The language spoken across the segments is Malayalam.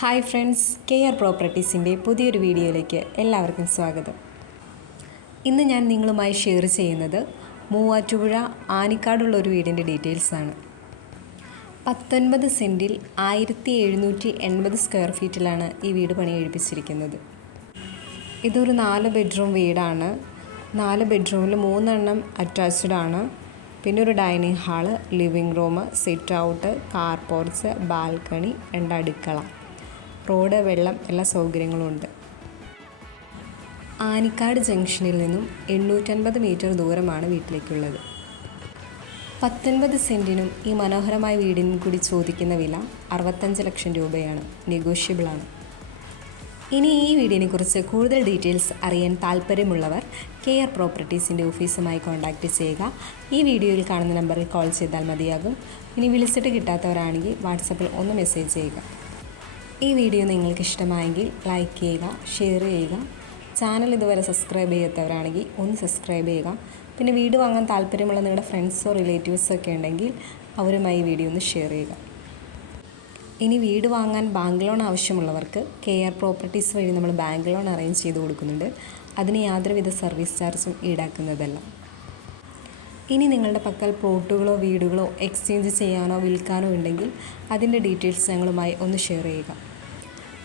ഹായ് ഫ്രണ്ട്സ് കെ ആർ പ്രോപ്പർട്ടീസിന്റെ പുതിയൊരു വീഡിയോയിലേക്ക് എല്ലാവർക്കും സ്വാഗതം. ഇന്ന് ഞാൻ നിങ്ങളുമായി ഷെയർ ചെയ്യുന്നത് മൂവാറ്റുപുഴ ആനിക്കാടുള്ള ഒരു വീടിന്റെ ഡീറ്റെയിൽസാണ് പത്തൊൻപത് സെന്റിൽ ആയിരത്തി എഴുന്നൂറ്റി എൺപത് സ്ക്വയർ ഫീറ്റിലാണ് ഈ വീട് പണി എഴുപ്പിച്ചിരിക്കുന്നത് ഇതൊരു നാല് ബെഡ്റൂം വീടാണ്. നാല് ബെഡ്റൂമിൽ മൂന്നെണ്ണം അറ്റാച്ച്ഡ് ആണ്. പിന്നെ ഒരു dining hall living room sit out car porch balcony രണ്ട് അടുക്കള. റോഡ് വെള്ളം എല്ലാ സൗകര്യങ്ങളും ഉണ്ട്. ആനിക്കാട് ജംഗ്ഷനിൽ നിന്നും എണ്ണൂറ്റൻപത് മീറ്റർ ദൂരമാണ് വീട്ടിലേക്കുള്ളത്. പത്തൊൻപത് സെന്റിനും ഈ മനോഹരമായ വീടിനും കൂടി ചോദിക്കുന്ന വില അറുപത്തഞ്ച് ലക്ഷം രൂപയാണ്. നെഗോഷ്യബിളാണ് ഇനി ഈ വീടിനെ കുറിച്ച് കൂടുതൽ ഡീറ്റെയിൽസ് അറിയാൻ താല്പര്യമുള്ളവർ കെ ആർ പ്രോപ്പർട്ടീസിന്റെ ഓഫീസുമായി കോൺടാക്റ്റ് ചെയ്യുക. ഈ വീഡിയോയിൽ കാണുന്ന നമ്പറിൽ കോൾ ചെയ്താൽ മതിയാകും. ഇനി വിളിച്ചിട്ട് കിട്ടാത്തവരാണെങ്കിൽ വാട്സപ്പിൽ ഒന്ന് മെസ്സേജ് ചെയ്യുക. ഈ വീഡിയോ നിങ്ങൾക്ക് ഇഷ്ടമായെങ്കിൽ ലൈക്ക് ചെയ്യുക ഷെയർ ചെയ്യുക. ചാനൽ ഇതുവരെ സബ്സ്ക്രൈബ് ചെയ്യാത്തവരാണെങ്കിൽ ഒന്ന് സബ്സ്ക്രൈബ് ചെയ്യുക. പിന്നെ വീട് വാങ്ങാൻ താല്പര്യമുള്ള നിങ്ങളുടെ ഫ്രണ്ട്സോ റിലേറ്റീവ്സോ ഒക്കെ ഉണ്ടെങ്കിൽ അവരുമായി വീഡിയോ ഒന്ന് ഷെയർ ചെയ്യുക. ഇനി വീട് വാങ്ങാൻ ബാങ്ക് ലോൺ ആവശ്യമുള്ളവർക്ക് കെ ആർ പ്രോപ്പർട്ടീസ് വഴി നമ്മൾ ബാങ്ക് ലോൺ അറേഞ്ച് ചെയ്ത് കൊടുക്കുന്നുണ്ട്. അതിന് യാതൊരുവിധ സർവീസ് ചാർജും ഈടാക്കുന്നതല്ല. ഇനി നിങ്ങളുടെ പക്കൽ പ്ലോട്ടുകളോ വീടുകളോ എക്സ്ചേഞ്ച് ചെയ്യാനോ വിൽക്കാനോ ഉണ്ടെങ്കിൽ അതിന്റെ ഡീറ്റെയിൽസ് ഞങ്ങളുമായി ഒന്ന് ഷെയർ ചെയ്യുക.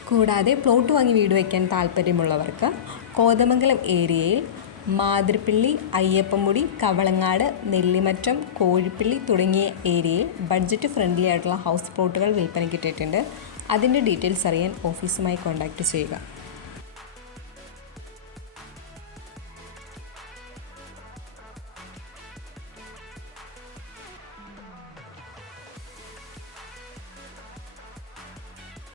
കൂടാതെ പ്ലോട്ട് വാങ്ങി വീട് വയ്ക്കാൻ താല്പര്യമുള്ളവർക്ക് കോതമംഗലം ഏരിയയിൽ മാതൃപ്പിള്ളി അയ്യപ്പമുടി കവളങ്ങാട് നെല്ലിമറ്റം കോഴിപ്പള്ളി തുടങ്ങിയ ഏരിയയിൽ ബഡ്ജറ്റ് ഫ്രണ്ട്ലി ആയിട്ടുള്ള ഹൗസ് പ്ലോട്ടുകൾ വിൽപ്പനയ്ക്കിട്ടിട്ടുണ്ട് അതിന്റെ ഡീറ്റെയിൽസ് അറിയാൻ ഓഫീസുമായി കോൺടാക്റ്റ് ചെയ്യുക.